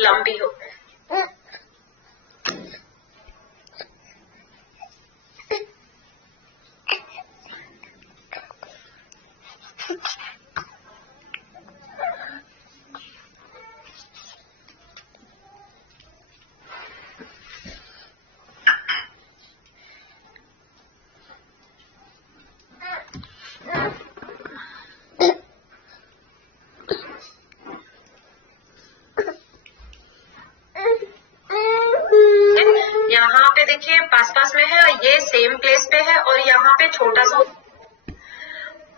लंबी हो। यहाँ पे देखिए पास में है, ये सेम प्लेस पे है और यहाँ पे छोटा सा।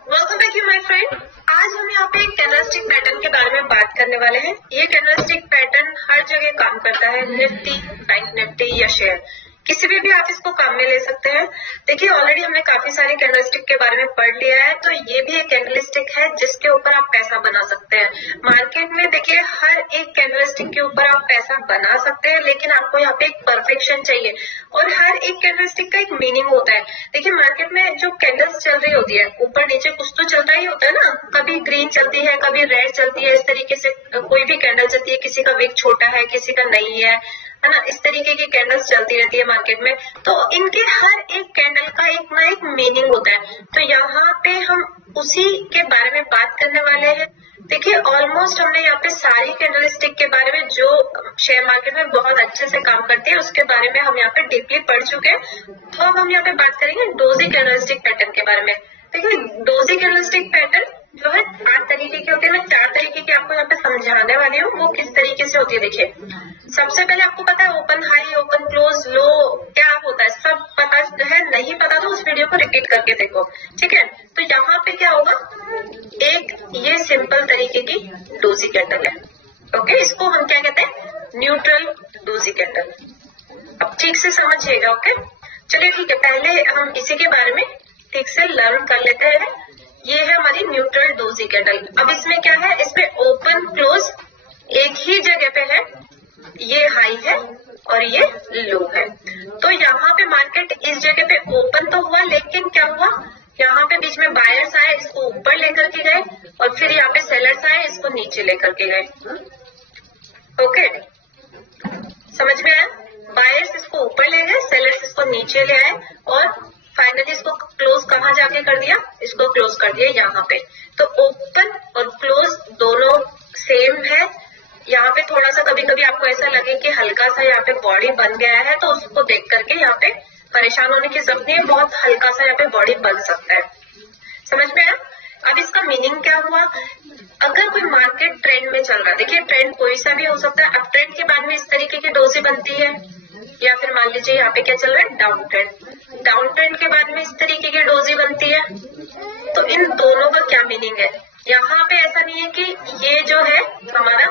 Welcome back you my friend. आज हम यहाँ पे एक कैंडलस्टिक पैटर्न के बारे में बात करने वाले हैं। ये कैंडलस्टिक पैटर्न हर जगह काम करता है, निफ्टी, बैंक निफ्टी या शेयर, किसी भी आप इसको काम में ले सकते हैं। देखिए ऑलरेडी हमने काफी सारे कैंडलस्टिक के बारे में पढ़ लिया है, तो ये भी एक कैंडलस्टिक है जिसके ऊपर आप पैसा बना सकते हैं। मार्केट में देखिए हर एक कैंडलस्टिक के ऊपर आप पैसा बना सकते हैं, लेकिन आपको यहाँ पे एक परफेक्शन चाहिए और हर एक कैंडलस्टिक का एक मीनिंग होता है। देखिए मार्केट में जो कैंडल्स चल रही होती है, ऊपर नीचे कुछ तो चलता ही होता है ना, कभी ग्रीन चलती है, कभी रेड चलती है, इस तरीके से कोई भी कैंडल चलती है, किसी का विक छोटा है, किसी का नहीं है ना, इस तरीके की कैंडल्स चलती रहती है मार्केट में। तो इनके हर एक कैंडल का एक ना एक मीनिंग होता है, तो यहाँ पे हम उसी के बारे में बात करने वाले हैं। देखिए ऑलमोस्ट हमने यहाँ पे सारी कैंडलस्टिक के बारे में जो शेयर मार्केट में बहुत अच्छे से काम करती है उसके बारे में हम यहाँ पे डीपली पढ़ चुके हैं। तो अब हम यहाँ पे बात करेंगे डोजी कैंडलस्टिक पैटर्न के बारे में। देखिए डोजी कैंडलस्टिक पैटर्न जो है 4 तरीके के होते हैं। मैं 4 तरीके के आपको यहाँ पे समझाने वाली हूँ, वो किस तरीके से होती है। देखिए सबसे पहले आपको पता है ओपन हाई, ओपन क्लोज, लो क्या होता है, सब पता है। नहीं पता तो उस वीडियो को रिपीट करके देखो, ठीक है। तो यहाँ पे क्या होगा, एक ये सिंपल तरीके की डोजी कैंडल है, ओके। इसको हम क्या कहते हैं, न्यूट्रल डोजी कैंडल। अब ठीक से समझिएगा, ओके। चलिए ठीक है, पहले हम इसी के बारे में ठीक से लर्न कर लेते हैं। ये है हमारी न्यूट्रल डोजी कैंडल। अब इसमें क्या है, इसमें ओपन क्लोज एक ही जगह पे है, ये हाई है और ये लो है। तो यहाँ पे मार्केट इस जगह पे ओपन तो हुआ, लेकिन क्या हुआ, यहाँ पे बीच में बायर्स आए, इसको ऊपर लेकर के गए और फिर यहाँ पे सेलर्स आए, इसको नीचे लेकर के गए, ओके। समझ में आया, बायर्स इसको ऊपर ले गए, सेलर्स इसको नीचे ले आए और फाइनली इसको क्लोज कहाँ जाके कर दिया, इसको क्लोज कर दिया यहाँ पे। तो ओपन और क्लोज दोनों सेम है। यहाँ पे थोड़ा सा कभी कभी आपको ऐसा लगे कि हल्का सा यहाँ पे बॉडी बन गया है, तो उसको देख करके यहाँ पे परेशान होने की जरूरत नहीं है, बहुत हल्का सा यहाँ पे बॉडी बन सकता है। समझ में आया। अब इसका मीनिंग क्या हुआ, अगर कोई मार्केट ट्रेंड में चल रहा है, देखिए ट्रेंड कोई सा भी हो सकता है। अब ट्रेंड के बाद में इस तरीके की डोजी बनती है, या फिर मान लीजिए यहाँ पे क्या चल रहा है, डाउन ट्रेंड। डाउन ट्रेंड के बाद में इस तरीके की डोजी बनती है। तो इन दोनों का क्या मीनिंग है, यहाँ पे ऐसा नहीं है कि ये जो है हमारा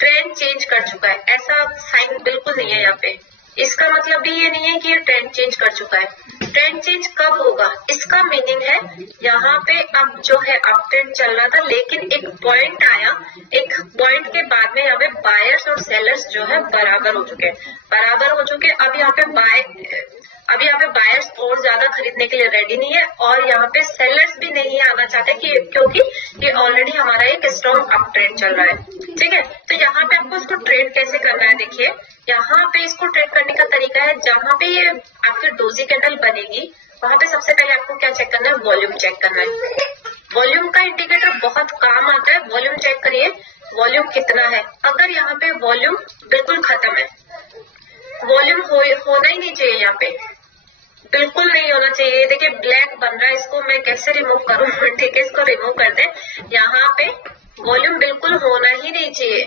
ट्रेंड चेंज कर चुका है, ऐसा साइन बिल्कुल नहीं है यहाँ पे। इसका मतलब भी ये नहीं है कि ये ट्रेंड चेंज कर चुका है। ट्रेंड चेंज कब होगा, इसका मीनिंग है यहाँ पे अब जो है अप ट्रेंड चल रहा था, लेकिन एक पॉइंट आया, एक पॉइंट के बाद में यहाँ पे बायर्स और सेलर्स जो है बराबर हो चुके हैं, बराबर हो चुके। अब यहाँ पे बायर्स और ज्यादा खरीदने के लिए रेडी नहीं है और यहाँ पे सेलर्स भी नहीं आना चाहते क्योंकि ये ऑलरेडी हमारा एक स्ट्रॉन्ग अप ट्रेंड चल रहा है, ठीक है। तो यहाँ पे आपको इसको ट्रेड कैसे करना है, देखिए यहाँ पे इसको ट्रेड करने का तरीका है, जहाँ पे ये आपकी डोजी कैंडल बनेगी वहां पे सबसे पहले आपको क्या चेक करना है, वॉल्यूम चेक करना है। वॉल्यूम का इंडिकेटर बहुत काम आता है। वॉल्यूम चेक करिए, वॉल्यूम कितना है। अगर यहाँ पे वॉल्यूम बिल्कुल खत्म है, वॉल्यूम होना ही नहीं चाहिए, यहाँ पे बिल्कुल नहीं होना चाहिए। देखिए ब्लैक बन रहा है, इसको मैं कैसे रिमूव करूँ, ठीक है, इसको रिमूव कर दे। यहाँ पे वॉल्यूम बिल्कुल होना ही नहीं चाहिए,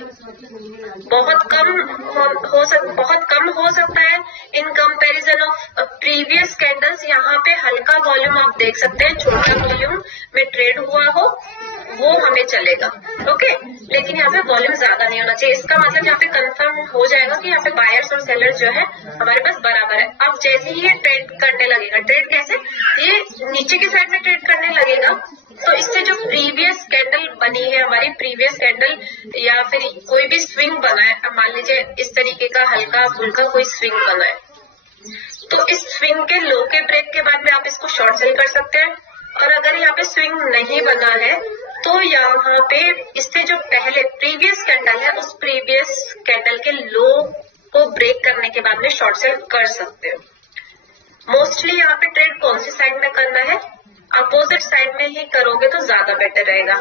बहुत कम हो सकता है in comparison of previous candles. यहाँ पे हल्का वॉल्यूम आप देख सकते हैं, छोटा वॉल्यूम में ट्रेड हुआ हो वो हमें चलेगा, ओके। लेकिन यहाँ पे वॉल्यूम ज्यादा नहीं होना चाहिए। इसका मतलब यहाँ पे कंफर्म हो जाएगा कि यहाँ पे बायर्स और सेलर्स जो है हमारे पास बराबर है। अब जैसे ही ये ट्रेड करने लगेगा, ट्रेड कैसे, ये नीचे की साइड में ट्रेड करने लगेगा, तो इससे जो प्रीवियस कैंडल बनी है हमारी, प्रीवियस कैंडल या फिर कोई भी स्विंग बना है, अब मान लीजिए इस तरीके का हल्का फुल्का कोई स्विंग बना है, तो इस स्विंग के लो के ब्रेक के बाद में आप इसको शॉर्ट सेल कर सकते हैं। और अगर यहाँ पे स्विंग नहीं बना है तो यहाँ पे इससे जो पहले प्रीवियस कैंडल है उस प्रीवियस कैंडल के लो को ब्रेक करने के बाद में शॉर्ट सेल कर सकते हो। मोस्टली यहाँ पे ट्रेड कौन सी साइड में करना है? अपोजिट साइड में ही करोगे तो ज्यादा बेटर रहेगा।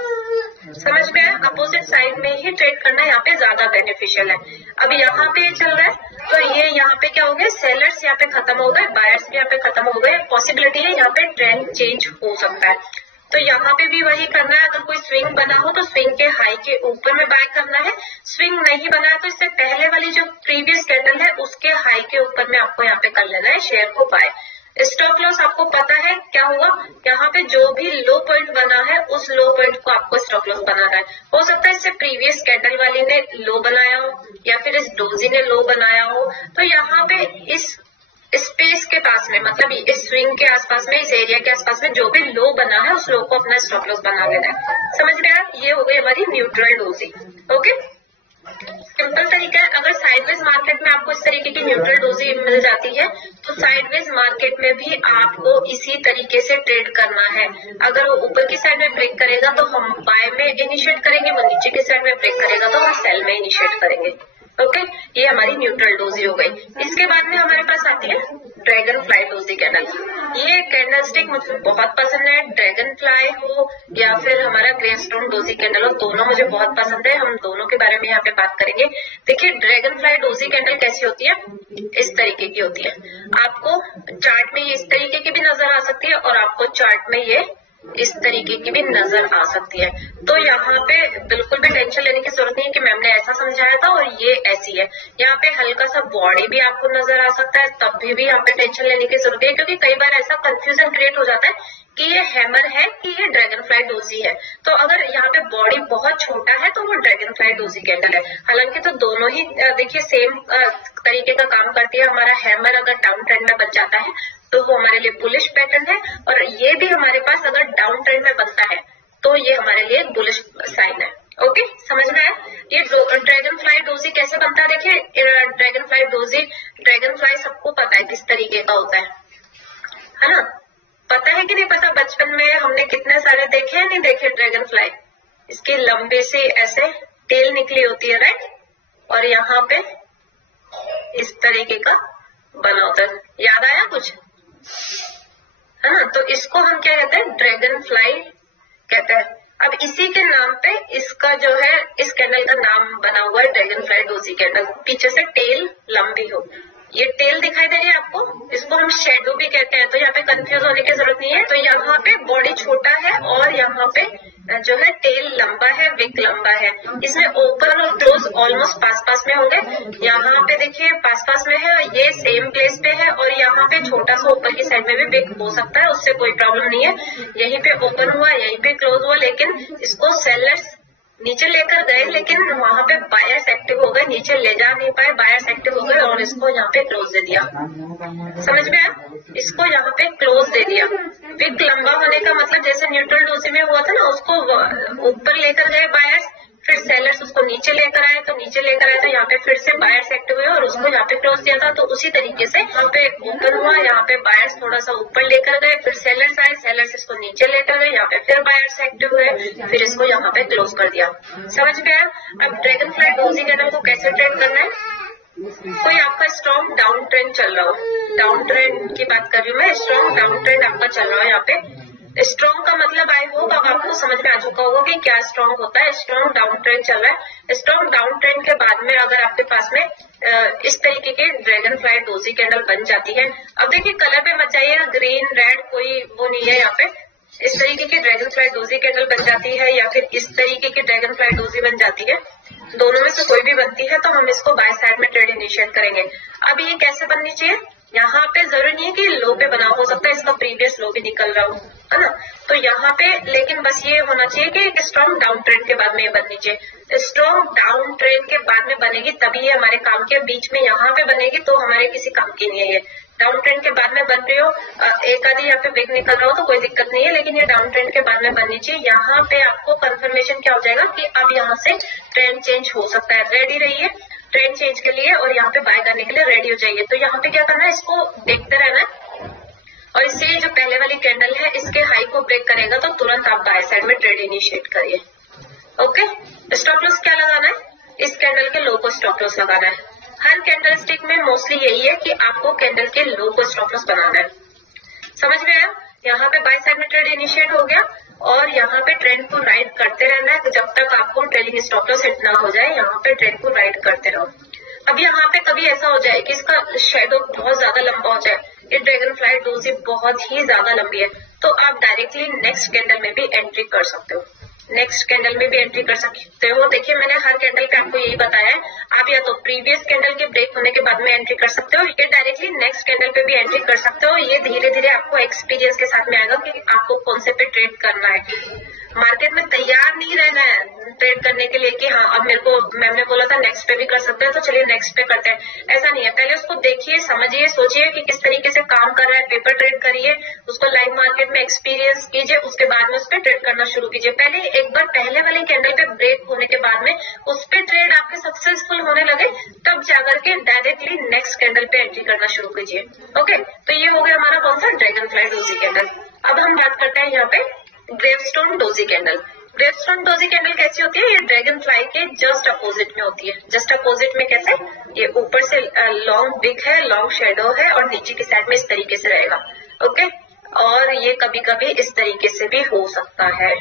समझ में आया? अपोजिट साइड में ही ट्रेड करना यहाँ पे ज्यादा बेनिफिशियल है। अब यहाँ पे चल रहा है तो ये यहाँ पे क्या हो गया, सेलर्स यहाँ पे खत्म हो गए, बायर्स भी यहाँ पे खत्म हो गए। पॉसिबिलिटी है यहाँ पे ट्रेंड चेंज हो सकता है, तो यहाँ पे भी वही करना है। अगर कोई स्विंग बना हो तो स्विंग के हाई के ऊपर में बाय करना है। स्विंग नहीं बना है तो इससे पहले वाली जो प्रीवियस कैंडल है उसके हाई के ऊपर में आपको यहाँ पे कर लेना है शेयर को बाय। स्टॉप लॉस आपको पता है क्या हुआ, यहाँ पे जो भी लो पॉइंट बना है उस लो पॉइंट को आपको स्टॉप लॉस बनाना है। हो सकता है इससे प्रीवियस कैंडल वाली ने लो बनाया हो या फिर इस डोजी ने लो बनाया हो, तो यहाँ पे इस स्पेस के पास में, मतलब इस स्विंग के आसपास में, इस एरिया के आसपास में जो भी लो बना है उस लो को अपना स्टॉप लॉस बना लेना है। समझ में आया? ये हो गई हमारी न्यूट्रल डोजी। ओके, सिंपल तरीका है। अगर साइडवेज मार्केट में आपको इस तरीके की न्यूट्रल डोजी मिल जाती है तो साइडवेज मार्केट में भी आपको इसी तरीके से ट्रेड करना है। अगर वो ऊपर की साइड में ब्रेक करेगा तो हम बाय में इनिशिएट करेंगे, वो नीचे की साइड में ब्रेक करेगा तो हम सेल में इनिशिएट करेंगे। ओके, ये हमारी न्यूट्रल डोजी हो गई। इसके बाद में हमारे पास आती है ड्रैगन फ्लाई डोजी कैंडल। ये कैंडल स्टिक मुझे बहुत पसंद है, ड्रैगन फ्लाई हो या फिर हमारा ग्रेस्टोन डोजी कैंडल हो, दोनों मुझे बहुत पसंद है। हम दोनों के बारे में यहाँ पे बात करेंगे। देखिए, ड्रैगन फ्लाई डोजी कैंडल कैसी होती है, इस तरीके की होती है। आपको चार्ट में ये इस तरीके की भी नजर आ सकती है और आपको चार्ट में ये इस तरीके की भी नजर आ सकती है। तो यहाँ पे बिल्कुल भी टेंशन लेने की जरूरत नहीं है कि मैम ने ऐसा समझाया था और ये ऐसी है। यहाँ पे हल्का सा बॉडी भी आपको नजर आ सकता है, तब भी यहाँ पे टेंशन लेने की जरूरत है, क्योंकि कई बार ऐसा कंफ्यूजन क्रिएट हो जाता है कि ये हैमर है कि ये ड्रैगन फ्लाई डोजी है। तो अगर यहाँ पे बॉडी बहुत छोटा है तो वो ड्रैगन फ्लाई डोजी कैंडल है। हालांकि तो दोनों ही देखिए सेम तरीके का काम करती है। हमारा हैमर अगर डाउन ट्रेंड में बन जाता है तो वो हमारे लिए बुलिश पैटर्न है, और ये भी हमारे पास अगर डाउन ट्रेंड में बनता है तो ये हमारे लिए एक बुलिश साइन है। ओके, समझ में आया? ये ड्रैगन फ्लाई डोजी कैसे बनता है? देखिए, dragon fly doji, dragon fly सबको पता है किस तरीके का होता है ना? पता है कि नहीं पता? बचपन में हमने कितने सारे देखे हैं, नहीं देखे ड्रैगन फ्लाई? इसकी लंबे से ऐसे टेल निकली होती है, राइट? और यहाँ पे इस तरीके का बना होता है। याद आया कुछ? है ना? तो इसको हम क्या कहते हैं? ड्रैगन फ्लाई कहते हैं। अब इसी के नाम पे इसका जो है, इस कैंडल का नाम बना हुआ है ड्रैगन फ्लाई डोजी कैंडल। पीछे से टेल लंबी हो, ये टेल दिखाई दे रही है आपको, इसको हम शेडो भी कहते हैं। तो यहाँ पे कंफ्यूज होने की जरूरत नहीं है। तो यहाँ पे बॉडी छोटा है और यहाँ पे जो है टेल लंबा है, विक लंबा है। इसमें ओपन और क्लोज ऑलमोस्ट पास पास में होंगे। यहाँ पे देखिए पास पास में है, ये सेम प्लेस पे है, और यहाँ पे छोटा सा ऊपर की साइड में भी विक हो सकता है, उससे कोई प्रॉब्लम नहीं है। यहीं पे ओपन हुआ, यहीं पे क्लोज हुआ, लेकिन इसको सेलर्स नीचे लेकर गए, लेकिन वहां पे बायर्स एक्टिव हो गए, नीचे ले जा नहीं पाए, बायर्स एक्टिव हो गए और इसको यहाँ पे क्लोज दे दिया। समझ में आया? इसको यहाँ पे क्लोज दे दिया। विक लंबा होने का मतलब जैसे न्यूट्रल डोजी में हुआ था ना, उसको ऊपर लेकर गए बायर्स, फिर सेलर्स उसको नीचे लेकर आए, तो नीचे लेकर आए तो यहाँ पे फिर से बायर्स एक्टिव हुए और उसको यहाँ पे क्लोज दिया था। तो उसी तरीके से यहाँ पे ओपन हुआ, यहाँ पे बायर्स थोड़ा सा ऊपर लेकर गए, फिर सेलर्स आए, सेलर्स इसको नीचे लेकर गए, यहाँ पे फिर बायर्स एक्टिव हुए, फिर इसको यहाँ पे क्लोज कर दिया। समझ गया? अब ड्रैगन फ्लाई डोजी कैंडल को कैसे ट्रेड करना है? कोई आपका स्ट्रॉन्ग डाउन ट्रेंड चल रहा हो, डाउन ट्रेंड की बात कर रही हूँ मैं, स्ट्रॉन्ग डाउन ट्रेंड आपका चल रहा है। यहाँ पे स्ट्रॉन्ग का मतलब आई होप अब आपको समझ में आ चुका होगा कि क्या स्ट्रॉन्ग होता है। स्ट्रॉन्ग डाउन ट्रेंड चल रहा है। स्ट्रॉन्ग डाउन ट्रेंड के बाद में अगर आपके पास में इस तरीके के ड्रैगन फ्लाई डोजी कैंडल बन जाती है, अब देखिए कलर पे मत जाइएगा, ग्रीन रेड कोई वो नहीं है यहाँ पे। इस तरीके की ड्रैगन फ्लाई डोजी कैंडल बन जाती है या फिर इस तरीके की ड्रैगन फ्लाई डोजी बन जाती है, दोनों में से कोई भी बनती है तो हम इसको बाय साइड में ट्रेड इनिशिएट करेंगे। अब ये कैसे बननी चाहिए? यहाँ पे जरूरी नहीं है कि लो पे बना, हो सकता है इसका प्रीवियस लो भी निकल रहा हो, है ना? तो यहाँ पे लेकिन बस ये होना चाहिए कि एक स्ट्रॉन्ग डाउन ट्रेंड के बाद में ये बननी चाहिए। स्ट्रॉन्ग डाउन ट्रेंड के बाद में बनेगी तभी ये हमारे काम के, बीच में यहाँ पे बनेगी तो हमारे किसी काम की नहीं है। ये डाउन ट्रेंड के बाद में बन रही हो, एक आधी यहाँ पे ब्रेक निकल रहा हो तो कोई दिक्कत नहीं है, लेकिन ये डाउन ट्रेंड के बाद में बननी चाहिए। यहाँ पे आपको कंफर्मेशन क्या हो जाएगा कि अब यहाँ से ट्रेंड चेंज हो सकता है। रेडी रहिए ट्रेंड चेंज के लिए और यहाँ पे बाय करने के लिए रेडी हो जाइए। तो यहाँ पे क्या करना है, इसको देखते रहना है और इससे जो पहले वाली कैंडल है इसके हाई को ब्रेक करेगा तो तुरंत आप बाय साइड में ट्रेड इनिशिएट करिए। ओके, स्टॉप लॉस क्या लगाना है? इस कैंडल के लो को स्टॉप लॉस लगाना है। हर कैंडल स्टिक में मोस्टली यही है कि आपको कैंडल के लो को स्टॉप लॉस बनाना है। समझ में आया? यहाँ पे बाय साइड में ट्रेड इनिशिएट हो गया और यहाँ पे ट्रेंड को राइड करते रहना है जब तक आपको ट्रेलिंग स्टॉप लॉस हिट ना हो जाए। यहाँ पे ट्रेंड को राइड करते रहो। अब यहाँ पे कभी ऐसा हो जाए कि इसका शेडो बहुत ज्यादा लंबा हो जाए, ये ड्रैगन फ्लाई डोजी बहुत ही ज्यादा लंबी है, तो आप डायरेक्टली नेक्स्ट कैंडल में भी एंट्री कर सकते हो। नेक्स्ट कैंडल में भी एंट्री कर सकते हो। देखिए मैंने हर कैंडल पे आपको यही बताया है, आप या तो प्रीवियस कैंडल के ब्रेक होने के बाद में एंट्री कर सकते हो या डायरेक्टली नेक्स्ट कैंडल पे भी एंट्री कर सकते हो। ये धीरे धीरे आपको एक्सपीरियंस के साथ में आएगा कि आपको कौन से पे ट्रेड करना है। मार्केट में तैयार नहीं रहना है ट्रेड करने के लिए कि हाँ अब मेरे को मैम ने बोला था नेक्स्ट पे भी कर सकते हैं तो चलिए नेक्स्ट पे करते हैं, ऐसा नहीं है। पहले उसको देखिए, समझिए, सोचिए कि किस तरीके से काम कर रहा है, पेपर ट्रेड करिए, उसको लाइव मार्केट में एक्सपीरियंस कीजिए, उसके बाद में उस पर ट्रेड करना शुरू कीजिए। पहले एक बार पहले वाली कैंडल पे ब्रेक होने के बाद में उस पर ट्रेड आपके सक्सेसफुल होने लगे तब जाकर के डायरेक्टली नेक्स्ट कैंडल पे एंट्री करना शुरू कीजिए। ओके, तो ये हो गया हमारा कौन सा? Dragon fly doji candle. अब हम बात करते हैं यहाँ पे gravestone doji candle. Gravestone doji candle कैसी होती है? ये ड्रैगन फ्लाई के जस्ट अपोजिट में होती है। जस्ट अपोजिट में कैसे? ये ऊपर से लॉन्ग बिग है, लॉन्ग शेडो है और नीचे की साइड में इस तरीके से रहेगा। ओके, और ये कभी कभी इस तरीके से भी हो सकता है।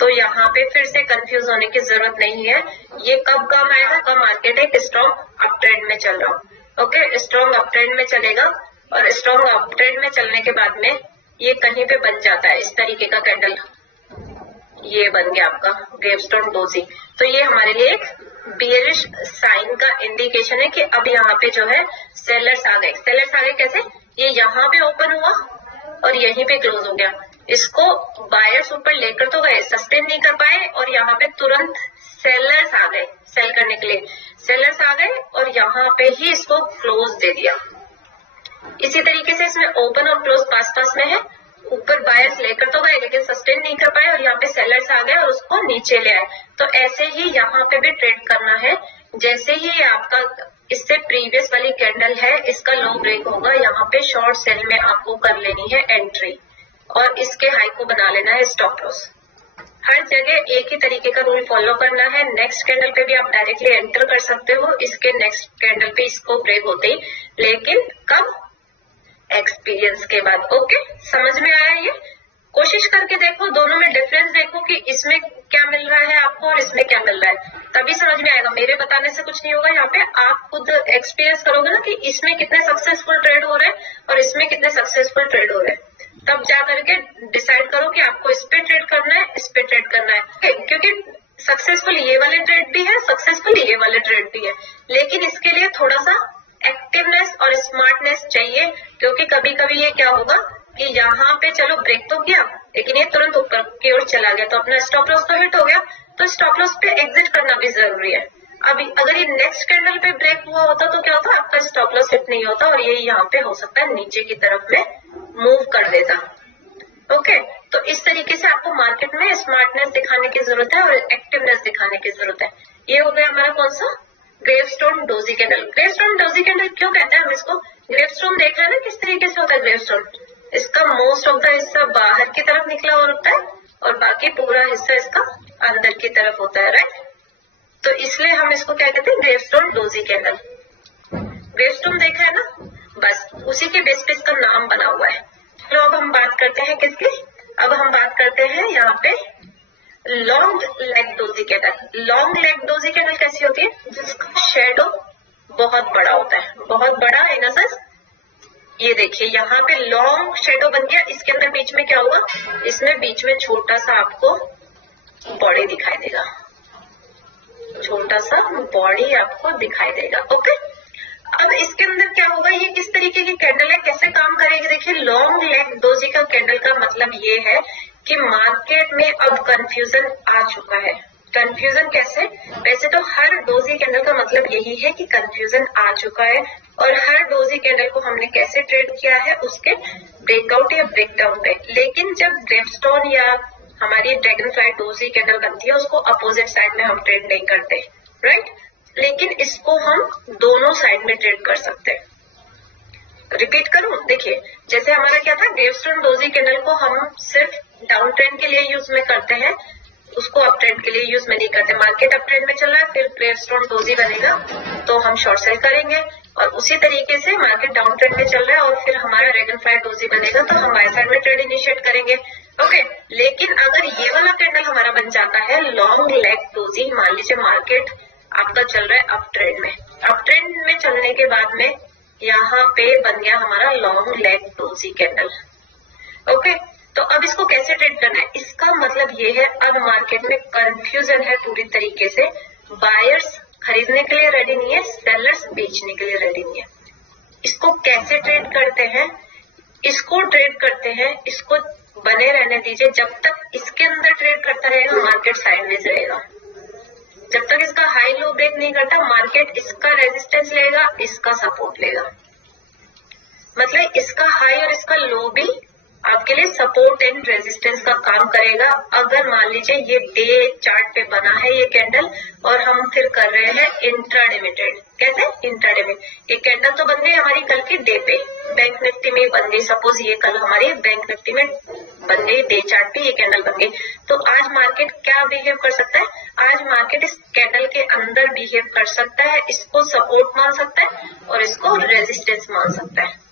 तो यहाँ पे फिर से कंफ्यूज होने की जरूरत नहीं है। ये कब काम आएगा? कब मार्केट एक स्ट्रॉन्ग अप ट्रेंड में चल रहा हो। ओके, स्ट्रॉन्ग अप ट्रेंड में चलेगा और स्ट्रॉन्ग अप ट्रेंड में चलने के बाद में ये कहीं पे बन जाता है इस तरीके का कैंडल, ये बन गया आपका ग्रेवस्टोन डोजी। तो ये हमारे लिए एक बियरिश साइन का इंडिकेशन है कि अब यहाँ पे जो है सेलर्स आ गए। सेलर्स आ गए कैसे? ये यहाँ पे ओपन हुआ और यहीं पे क्लोज हो गया। इसको बायर्स ऊपर लेकर तो गए, सस्टेन नहीं कर पाए और यहाँ पे तुरंत सेलर्स आ गए सेल करने के लिए। सेलर्स आ गए और यहाँ पे ही इसको क्लोज दे दिया। इसी तरीके से इसमें ओपन और क्लोज पास पास में है। ऊपर बायर्स लेकर तो गए लेकिन सस्टेन नहीं कर पाए और यहाँ पे सेलर्स आ गए और उसको नीचे ले आए। तो ऐसे ही यहाँ पे भी ट्रेड करना है। जैसे ही आपका इससे प्रीवियस वाली कैंडल है, इसका लो ब्रेक होगा, यहाँ पे शॉर्ट सेल में आपको कर लेनी है एंट्री और इसके हाई को बना लेना है स्टॉप लॉस। हर जगह एक ही तरीके का रूल फॉलो करना है। नेक्स्ट कैंडल पे भी आप डायरेक्टली एंटर कर सकते हो, इसके नेक्स्ट कैंडल पे इसको ब्रेक होते ही, लेकिन कब? एक्सपीरियंस के बाद। ओके, समझ में आया? ये कोशिश करके देखो, दोनों में डिफरेंस देखो कि इसमें क्या मिल रहा है आपको और इसमें क्या मिल रहा है, तभी समझ में आएगा। मेरे बताने से कुछ नहीं होगा। यहाँ पे आप खुद एक्सपीरियंस करोगे ना कि इसमें कितने सक्सेसफुल ट्रेड हो रहे हैं और इसमें कितने सक्सेसफुल ट्रेड हो रहे हैं, तब जा करके डिसाइड करो कि आपको इस पे ट्रेड करना है, इस पे ट्रेड करना है। क्योंकि सक्सेसफुल ये वाले ट्रेड भी है, सक्सेसफुल ये वाले ट्रेड भी है, लेकिन इसके लिए थोड़ा सा एक्टिवनेस और स्मार्टनेस चाहिए। क्योंकि कभी कभी ये क्या होगा कि यहाँ पे चलो ब्रेक तो किया लेकिन ये तुरंत ऊपर की ओर चला गया, तो अपना स्टॉप लॉस तो हिट हो गया, तो स्टॉप लॉस पे एग्जिट करना भी जरूरी है। अभी अगर ये नेक्स्ट कैंडल पे ब्रेक हुआ होता तो क्या होता? आपका स्टॉप लॉस हिट नहीं होता और ये यहाँ पे हो सकता है नीचे की तरफ में मूव कर देता। ओके, तो इस तरीके से आपको मार्केट में स्मार्टनेस दिखाने की जरूरत है और एक्टिवनेस दिखाने की जरूरत है। ये हो गया हमारा कौन सा? Gravestone doji candle. Gravestone doji candle क्यों कहते हैं हम इसको? ग्रेवस्टोन देखा है ना किस तरीके से होता है ग्रेवस्टोन? इसका मोस्ट ऑफ द हिस्सा बाहर की तरफ निकला होता है और बाकी पूरा हिस्सा इसका अंदर की तरफ होता है, राइट? तो इसलिए हम इसको क्या कहते हैं? Gravestone doji candle. ग्रेवस्टोन देखा है ना, बस उसी के बेस पे इसका नाम बना हुआ है। तो अब हम बात करते हैं किसकी? अब हम बात करते हैं यहाँ पे long leg doji candle. Long leg doji candle कैसी होती है? जिसका शेडो बहुत बड़ा होता है, बहुत बड़ा इन द सेंस, ये देखिए यहाँ पे लॉन्ग शेडो बन गया। इसके अंदर बीच में क्या हुआ? इसमें बीच में छोटा सा आपको बॉडी दिखाई देगा, छोटा सा बॉडी आपको दिखाई देगा। ओके, अब इसके अंदर क्या होगा? ये किस तरीके की कैंडल है, कैसे काम करेगी? देखिए लॉन्ग लेग डोजी का कैंडल का मतलब ये है कि मार्केट में अब कंफ्यूजन आ चुका है। कंफ्यूजन कैसे? वैसे तो हर डोजी कैंडल का मतलब यही है कि कंफ्यूजन आ चुका है और हर डोजी कैंडल को हमने कैसे ट्रेड किया है उसके ब्रेकआउट या ब्रेकडाउन पे। लेकिन जब ग्रेवस्टोन या हमारी ड्रैगन फ्लाई डोजी कैंडल बनती है उसको अपोजिट साइड में हम ट्रेड नहीं करते, राइट? लेकिन इसको हम दोनों साइड में ट्रेड कर सकते हैं। रिपीट करूं, देखिए जैसे हमारा क्या था, ग्रेवस्टोन डोजी कैंडल को हम सिर्फ डाउन ट्रेंड के लिए यूज में करते हैं, उसको अप ट्रेंड के लिए यूज में नहीं करते। मार्केट अप ट्रेंड में चल रहा है, फिर ग्रेवस्टोन डोजी बनेगा तो हम शॉर्ट सेल करेंगे, और उसी तरीके से मार्केट डाउन ट्रेंड में चल रहा है और फिर हमारा ड्रैगन फ्लाई डोजी बनेगा तो हम बाय साइड में ट्रेड इनिशिएट करेंगे। ओके, लेकिन अगर ये वाला कैंडल हमारा बन जाता है लॉन्ग लेग डोजी, मान लीजिए मार्केट आपका चल रहा है अप ट्रेंड में, अप ट्रेंड में चलने के बाद में यहाँ पे बन गया हमारा long leg doji candle. Okay, तो अब इसको कैसे ट्रेड करना है, इसका मतलब ये है अब मार्केट में कंफ्यूजन है पूरी तरीके से, बायर्स खरीदने के लिए रेडी नहीं है, सेलर्स बेचने के लिए रेडी नहीं है। इसको कैसे ट्रेड करते हैं, इसको ट्रेड करते हैं, इसको बने रहने दीजिए, जब तक इसके अंदर ट्रेड करता रहेगा मार्केट साइडवेज रहेगा, जब तक इसका हाई लो ब्रेक नहीं करता मार्केट इसका रेजिस्टेंस लेगा, इसका सपोर्ट लेगा, मतलब इसका हाई और इसका लो भी आपके लिए सपोर्ट एंड रेजिस्टेंस का काम करेगा। अगर मान लीजिए ये डे चार्ट पे बना है ये कैंडल और हम फिर कर रहे हैं इंट्राडे में ट्रेड, कैसे इंट्राडे में, ये कैंडल तो बन गई हमारी कल की डे पे, बैंक निफ्टी में बन गई, सपोज ये कल हमारी बैंक निफ्टी में बन गई, डे चार्ट पे ये कैंडल बन गई, तो आज मार्केट क्या बिहेव कर सकता है, आज मार्केट इस कैंडल के अंदर बिहेव कर सकता है, इसको सपोर्ट मान सकता है और इसको रेजिस्टेंस मान सकता है,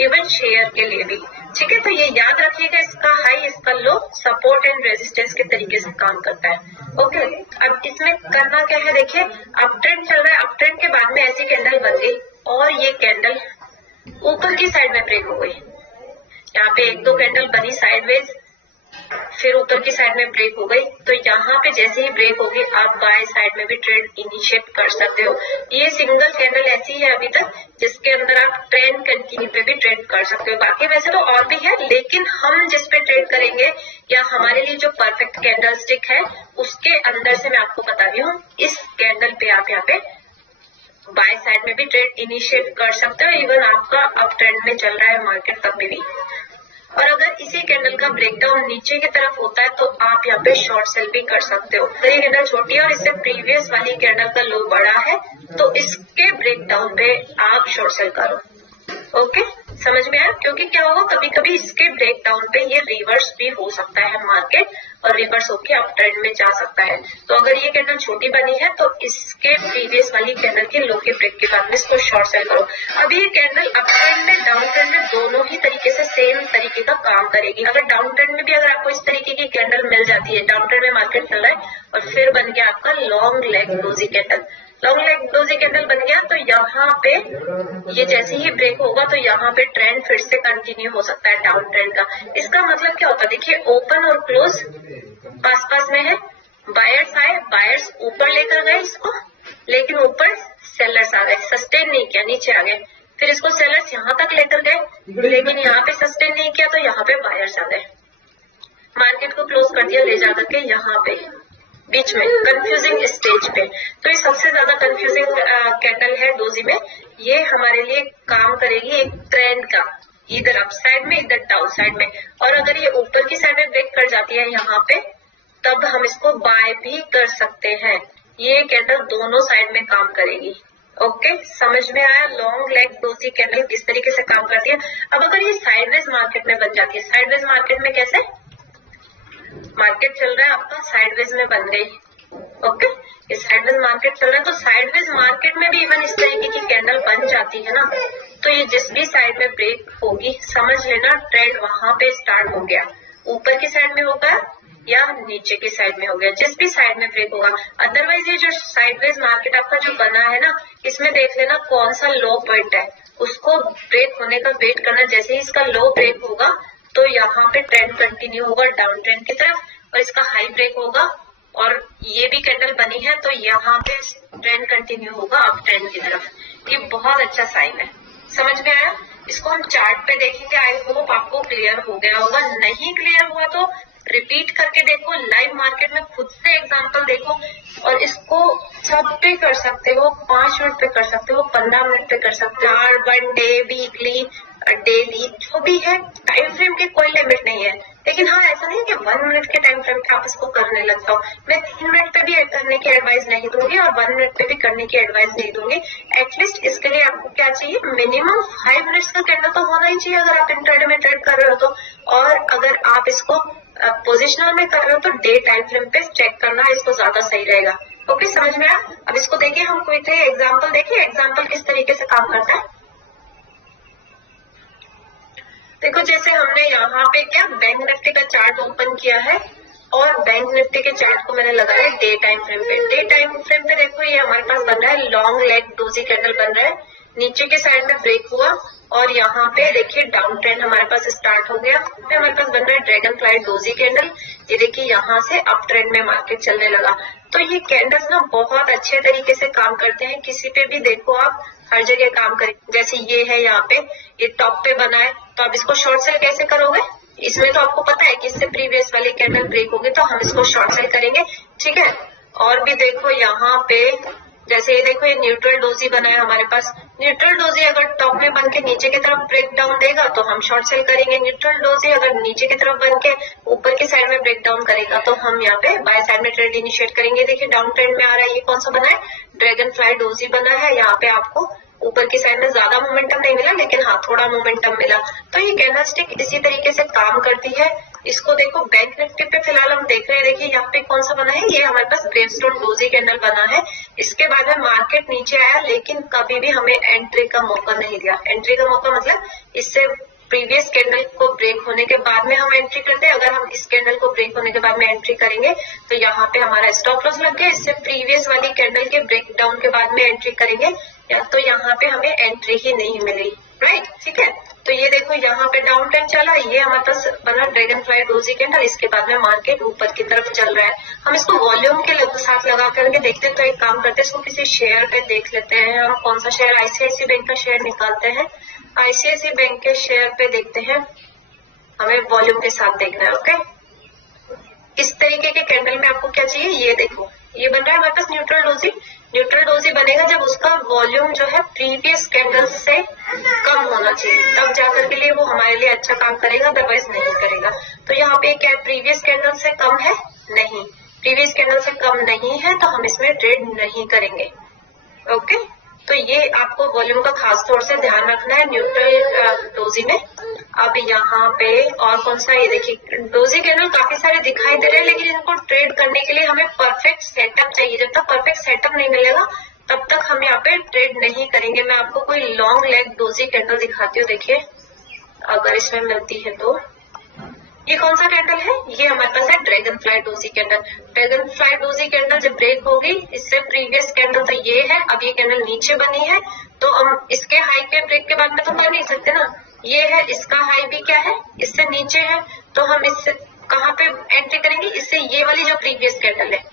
इवन शेयर के लिए भी। ठीक है, तो ये याद रखिएगा, इसका हाई इसका लो सपोर्ट एंड रेजिस्टेंस के तरीके से काम करता है। ओके, अब इसमें करना क्या है, देखिए अप ट्रेंड चल रहा है, अप ट्रेंड के बाद में ऐसी कैंडल बन गई और ये कैंडल ऊपर की साइड में ब्रेक हो गई, यहाँ पे एक दो कैंडल बनी साइडवेज, फिर ऊपर की साइड में ब्रेक हो गई, तो यहाँ पे जैसे ही ब्रेक होगी आप बाय साइड में भी ट्रेड इनिशिएट कर सकते हो। ये सिंगल कैंडल ऐसी है अभी तक जिसके अंदर आप ट्रेंड कंटिन्यू पे भी ट्रेड कर सकते हो, बाकी वैसे तो और भी है, लेकिन हम जिस पे ट्रेड करेंगे या हमारे लिए जो परफेक्ट कैंडल स्टिक है उसके अंदर से मैं आपको बता रही हूँ, इस कैंडल पे आप यहाँ पे बाय साइड में भी ट्रेड इनिशिएट कर सकते हो, इवन आपका अप ट्रेंड में चल रहा है मार्केट तब भी। और अगर इसी कैंडल का ब्रेकडाउन नीचे की तरफ होता है तो आप यहाँ पे शॉर्ट सेल भी कर सकते हो। अगर ये कैंडल छोटी है और इससे प्रीवियस वाली कैंडल का लो बड़ा है तो इसके ब्रेकडाउन पे आप शॉर्ट सेल करो। ओके, समझ में आया, क्योंकि क्या होगा कभी कभी इसके ब्रेकडाउन पे ये रिवर्स भी हो सकता है मार्केट, और रिवर्स होके अप ट्रेंड में जा सकता है। तो अगर ये कैंडल छोटी बनी है तो इसके प्रीवियस वाली कैंडल के लो के ब्रेक के बाद में इसको शॉर्ट सेल करो। अब ये कैंडल अप ट्रेंड में डाउन ट्रेंड में दोनों ही तरीके से सेम तरीके का काम करेगी। अगर डाउन ट्रेंड में भी अगर आपको इस तरीके की कैंडल मिल जाती है, डाउन ट्रेंड में मार्केट चल रहा है और फिर बन गया आपका long leg doji candle, long leg doji candle बन गया तो यहाँ पे ये जैसे ही ब्रेक होगा तो यहाँ पे ट्रेंड फिर से कंटिन्यू हो सकता है डाउन ट्रेंड का। इसका मतलब क्या होता है, देखिए ओपन और क्लोज पास पास में है, बायर्स आए, बायर्स ऊपर लेकर गए इसको, लेकिन ऊपर सेलर्स आ गए, सस्टेन नहीं किया, नीचे आ गए, फिर इसको सेलर्स यहाँ तक लेकर गए लेकिन यहाँ पे सस्टेन नहीं किया तो यहाँ पे बायर्स आ गए, मार्केट को क्लोज कर दिया ले जाकर के यहाँ पे बीच में कंफ्यूजिंग स्टेज पे। तो ये सबसे ज्यादा कंफ्यूजिंग कैंडल है डोजी में, ये हमारे लिए काम करेगी एक ट्रेंड का, इधर अप साइड में इधर डाउन साइड में, और अगर ये ऊपर की साइड में ब्रेक कर जाती है यहाँ पे तब हम इसको बाय भी कर सकते हैं। ये कैंडल दोनों साइड में काम करेगी। ओके, समझ में आया लॉन्ग लेग डोजी कैंडल किस तरीके से काम करती है। अब अगर ये साइडवेज मार्केट में बन जाती है, साइडवेज मार्केट में कैसे, मार्केट चल रहा है आपका साइडवेज में बन गई, ओके, ये साइडवेज मार्केट चल रहा है तो साइडवेज मार्केट में भी इवन इस तरीके की कैंडल बन जाती है ना, तो ये जिस भी साइड में ब्रेक होगी समझ लेना ट्रेंड वहां पे स्टार्ट हो गया, ऊपर की साइड में होगा या नीचे की साइड में हो गया, जिस भी साइड में ब्रेक होगा। अदरवाइज ये जो साइडवेज मार्केट आपका जो बना है ना, इसमें देख लेना कौन सा लो पॉइंट है, उसको ब्रेक होने का वेट करना, जैसे ही इसका लो ब्रेक होगा तो यहाँ पे ट्रेंड कंटिन्यू होगा डाउन ट्रेंड की तरफ, और इसका हाई ब्रेक होगा और ये भी कैंडल बनी है तो यहाँ पे ट्रेंड कंटिन्यू होगा अप ट्रेंड की तरफ। ये बहुत अच्छा साइन है, समझ में आया। इसको हम चार्ट पे देखेंगे, आई होप आपको क्लियर हो गया होगा, नहीं क्लियर हुआ तो रिपीट करके देखो, लाइव मार्केट में खुद से एग्जांपल देखो, और इसको सब पे कर सकते हो, 5 मिनट पे कर सकते हो, 15 मिनट पे कर सकते हो, 1 डे वीकली डेली, जो भी है, टाइम फ्रेम की कोई लिमिट नहीं है। लेकिन हाँ, ऐसा नहीं कि 1 मिनट के टाइम फ्रेम पे आप इसको करने लग जाओ। मैं 3 मिनट पे भी करने की एडवाइस नहीं दूंगी और 1 मिनट पे भी करने की एडवाइस नहीं दूंगी। एटलीस्ट इसके लिए आपको क्या चाहिए, मिनिमम 5 मिनट्स का कैंडल तो होना ही चाहिए अगर आप इंट्राडे में ट्रेड कर रहे हो तो। और अगर आप इसको पोजिशनल में कर रहे हो तो डे टाइम फ्रेम पे चेक करना इसको ज्यादा सही रहेगा। ओके, समझ में आया? अब इसको देखिए, हम कोई एग्जाम्पल देखिए, एग्जाम्पल किस तरीके से काम करता है। देखो, जैसे हमने यहाँ पे क्या बैंक निफ्टी का चार्ट ओपन किया है और बैंक निफ्टी के चार्ट को मैंने लगाया डे टाइम फ्रेम पे। डे टाइम फ्रेम पे देखो, ये हमारे पास बन रहा है लॉन्ग लेग डोजी कैंडल बन रहा है, नीचे के साइड में ब्रेक हुआ और यहाँ पे देखिए डाउन ट्रेंड हमारे पास स्टार्ट हो गया। फिर हमारे पास बन रहा है ड्रैगन फ्लाई डोजी कैंडल, ये देखिए यहाँ से अप ट्रेंड में मार्केट चलने लगा। तो ये कैंडल्स ना बहुत अच्छे तरीके से काम करते हैं, किसी पे भी देखो आप हर जगह काम करें। जैसे ये है, यहाँ पे ये टॉप पे बना है, तो आप इसको शॉर्ट सेल कैसे करोगे? इसमें तो आपको पता है कि इससे प्रीवियस वाली कैंडल ब्रेक होगी तो हम इसको शॉर्ट सेल करेंगे, ठीक है। और भी देखो यहाँ पे, जैसे ये देखो, ये न्यूट्रल डोजी बना है हमारे पास। न्यूट्रल डोजी अगर टॉप में बन के नीचे की तरफ ब्रेक डाउन देगा तो हम शॉर्ट सेल करेंगे। न्यूट्रल डोजी अगर नीचे की तरफ बन के ऊपर की साइड में ब्रेक डाउन करेगा तो हम यहाँ पे बाय साइड में ट्रेड इनिशिएट करेंगे। देखिए डाउन ट्रेंड में आ रहा है, ये कौन सा बना है, ड्रैगन फ्लाई डोजी बना है। यहाँ पे आपको ऊपर की साइड में ज्यादा मोमेंटम नहीं मिला, लेकिन हाँ थोड़ा मोमेंटम मिला। तो ये कैंडलस्टिक इसी तरीके से काम करती है। इसको देखो, बैंक निफ्टी पे फिलहाल हम देख रहे हैं, देखिए यहाँ पे कौन सा बना है, ये हमारे पास ग्रेवस्टोन डोजी कैंडल बना है। इसके बाद में मार्केट नीचे आया, लेकिन कभी भी हमें एंट्री का मौका नहीं दिया। एंट्री का मौका मतलब इससे प्रीवियस कैंडल को ब्रेक होने के बाद में हम एंट्री करते हैं। अगर हम इस कैंडल को ब्रेक होने के बाद में एंट्री करेंगे तो यहाँ पे हमारा स्टॉप लॉस लग गया। इससे प्रीवियस वाली कैंडल के ब्रेक डाउन के बाद में एंट्री करेंगे तो यहाँ पे हमें एंट्री ही नहीं मिली, राइट, ठीक है। तो ये देखो, यहाँ पे डाउन ट्रेंड चला, ये हमारे पास बना ड्रैगन फ्लाई डोजी कैंडल। इसके बाद में मार्केट ऊपर की तरफ चल रहा है। हम इसको वॉल्यूम के साथ लगा करके देखते हैं। तो एक काम करते हैं, इसको किसी शेयर पे देख लेते हैं। हम कौन सा शेयर, आईसीआईसी बैंक का शेयर निकालते हैं। आईसीआईसी बैंक के शेयर पे देखते हैं, हमें वॉल्यूम के साथ देखना है। ओके, इस तरीके के कैंडल में आपको क्या चाहिए, ये देखो, ये बन रहा है हमारे पास न्यूट्रल डोजी। न्यूट्रल डोजी बनेगा जब उसका वॉल्यूम जो है प्रीवियस कैंडल से कम होना चाहिए, तब जाकर के लिए वो हमारे लिए अच्छा काम करेगा, अदरवाइज नहीं करेगा। तो यहाँ पे क्या प्रीवियस कैंडल से कम है? नहीं, प्रीवियस कैंडल से कम नहीं है, तो हम इसमें ट्रेड नहीं करेंगे। ओके, तो ये आपको वॉल्यूम का खास तौर से ध्यान रखना है न्यूट्रल डोजी में। अब यहाँ पे और कौन सा, ये देखिए डोजी कैंडल काफी सारे दिखाई दे रहे हैं, लेकिन इनको ट्रेड करने के लिए हमें परफेक्ट सेटअप चाहिए। जब तक परफेक्ट सेटअप नहीं मिलेगा तब तक हम यहाँ पे ट्रेड नहीं करेंगे। मैं आपको कोई लॉन्ग लेग डोजी कैंडल दिखाती हूँ, देखिए अगर इसमें मिलती है तो। ये कौन सा कैंडल है, ये हमारे पास है dragon fly doji candle. Dragon fly doji candle जब ब्रेक होगी, इससे प्रीवियस कैंडल तो ये है, अब ये कैंडल नीचे बनी है, तो हम इसके हाई पे ब्रेक के बाद में तो कर नहीं सकते ना। ये है, इसका हाई भी क्या है, इससे नीचे है, तो हम इससे कहाँ पे एंट्री करेंगे, इससे ये वाली जो प्रीवियस कैंडल है,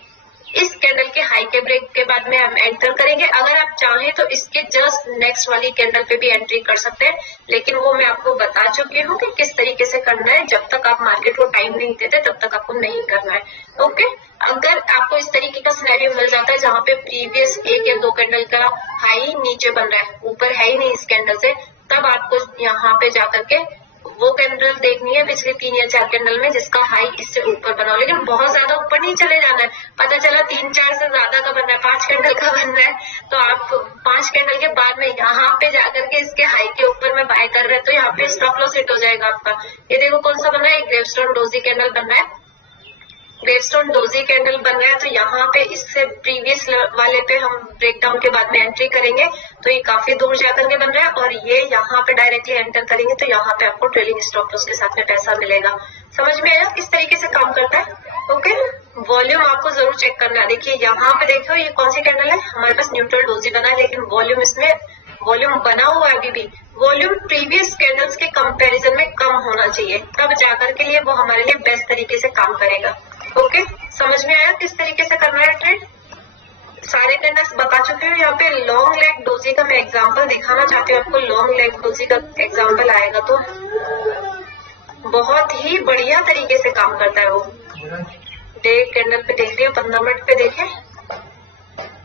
इस कैंडल के हाई के ब्रेक के बाद में हम एंटर करेंगे। अगर आप चाहें तो इसके जस्ट नेक्स्ट वाली कैंडल पे भी एंट्री कर सकते हैं, लेकिन वो मैं आपको बता चुकी हूँ कि किस तरीके से करना है। जब तक आप मार्केट को टाइम नहीं देते तब तक आपको नहीं करना है। ओके, अगर आपको इस तरीके का सिनेरियो मिल जाता है जहाँ पे प्रीवियस एक या दो कैंडल का हाई नीचे बन रहा है, ऊपर है ही नहीं इस कैंडल से, तब आपको यहाँ पे जाकर के वो कैंडल देखनी है पिछले 3 या 4 कैंडल में जिसका हाई इससे ऊपर बना, लेकिन बहुत ज्यादा ऊपर नहीं चले जाना है। पता चला 3-4 से ज्यादा का बन रहा है, 5 कैंडल का बन रहा है, तो आप 5 कैंडल के बाद में यहाँ पे जाकर के इसके हाई के ऊपर में बाय कर रहे हैं, तो यहाँ पे स्टॉप लॉस हिट हो जाएगा आपका। ये देखो कौन सा बन रहा है, ग्रेवस्टोन डोजी कैंडल बन रहा है। ग्रेवस्टोन डोजी कैंडल बन गया, तो यहाँ पे इससे प्रीवियस वाले पे हम ब्रेकडाउन के बाद में एंट्री करेंगे, तो ये काफी दूर जाकर के बन रहा है, और ये यहाँ पे डायरेक्टली एंटर करेंगे तो यहाँ पे आपको ट्रेलिंग स्टॉप लॉस के साथ में पैसा मिलेगा। समझ में आया किस तरीके से काम करता है? ओके, वॉल्यूम आपको जरूर चेक करना है। देखिए यहाँ पे देखो, ये कौन सी कैंडल है, हमारे पास न्यूट्रल डोजी बना है, लेकिन वॉल्यूम इसमें वॉल्यूम बना हुआ है अभी भी। वॉल्यूम प्रीवियस कैंडल्स के कंपैरिजन में कम होना चाहिए, तब जाकर के लिए वो हमारे लिए बेस्ट तरीके से काम करेगा। ओके, समझ में आया किस तरीके से करना है ट्रेड? सारे कैंडल्स बता चुके हूँ। यहाँ पे लॉन्ग लेग डोजी का मैं एग्जांपल दिखाना चाहती हूँ आपको। लॉन्ग लेग डोजी का एग्जांपल आएगा तो बहुत ही बढ़िया तरीके से काम करता है वो। डे कैंडल पे देख रही हूँ, 15 मिनट पे देखे,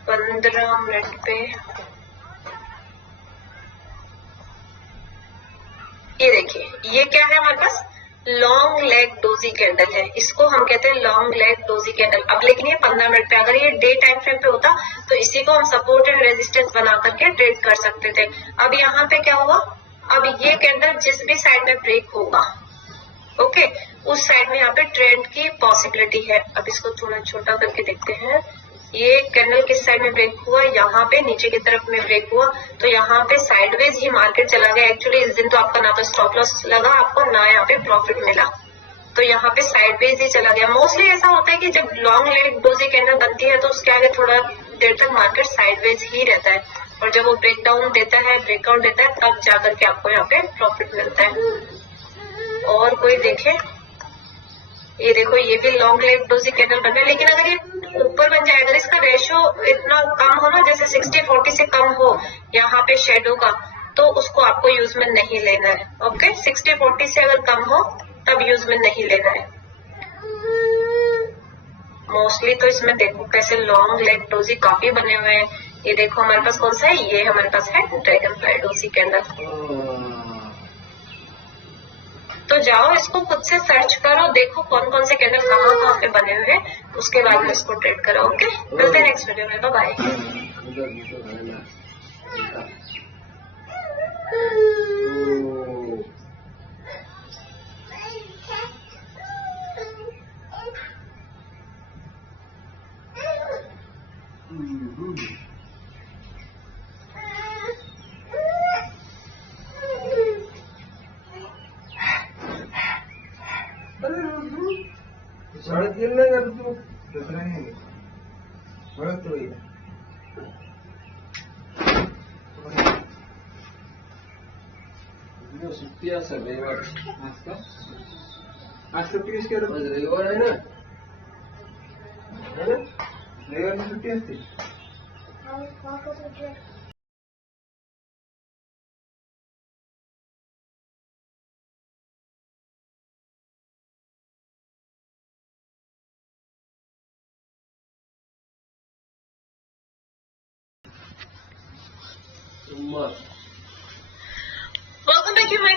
15 मिनट पे ये देखिए ये क्या है हमारे पास, लॉन्ग लेग डोजी कैंडल है, इसको हम कहते हैं लॉन्ग लेग डोजी कैंडल। अब लेकिन ये 15 मिनट पे, अगर ये डे टाइम फ्रेम पे होता तो इसी को हम सपोर्ट एंड रेजिस्टेंस बना करके ट्रेड कर सकते थे। अब यहाँ पे क्या हुआ, अब ये कैंडल जिस भी साइड में ब्रेक होगा, ओके, उस साइड में यहाँ पे ट्रेंड की पॉसिबिलिटी है। अब इसको थोड़ा छोटा करके देखते हैं, ये कैंडल किस साइड में ब्रेक हुआ, यहाँ पे नीचे की तरफ में ब्रेक हुआ, तो यहाँ पे साइडवेज ही मार्केट चला गया। एक्चुअली इस दिन तो आपका ना तो स्टॉप लॉस लगा आपको, ना यहाँ पे प्रॉफिट मिला, तो यहाँ पे साइडवेज ही चला गया। मोस्टली ऐसा होता है कि जब लॉन्ग लेग डोजी कैंडल बनती है तो उसके आगे थोड़ा देर तक मार्केट साइडवेज ही रहता है, और जब वो ब्रेकडाउन देता है, ब्रेकआउट देता है, तब जाकर के आपको यहाँ पे प्रॉफिट मिलता है। और कोई देखे, ये देखो ये भी लॉन्ग लेग डोजी कैंडल बन रहा है, लेकिन अगर ये ऊपर बन जाए, अगर इसका रेशियो इतना कम हो ना, जैसे 60-40 से कम हो यहाँ पे शेडो का, तो उसको आपको यूज में नहीं लेना है। ओके, 60-40 से अगर कम हो तब यूज में नहीं लेना है। मोस्टली तो इसमें देखो कैसे लॉन्ग लेग डोजी काफी बने हुए हैं। ये देखो हमारे पास कौन सा है, ये हमारे पास है ड्रैगन फ्लाई डोजी कैंडल। तो जाओ इसको खुद से सर्च करो, देखो कौन कौन से कैंडल कहाँ कहाँ पे बने हुए हैं, उसके बाद में इसको ट्रेड करो। ओके, मिलते हैं नेक्स्ट वीडियो में, बाय सुट्टी असेल रविवार, आज सुट्टी कशी केलं, रविवार आहे ना, रविवारची सुट्टी असते। Welcome back to my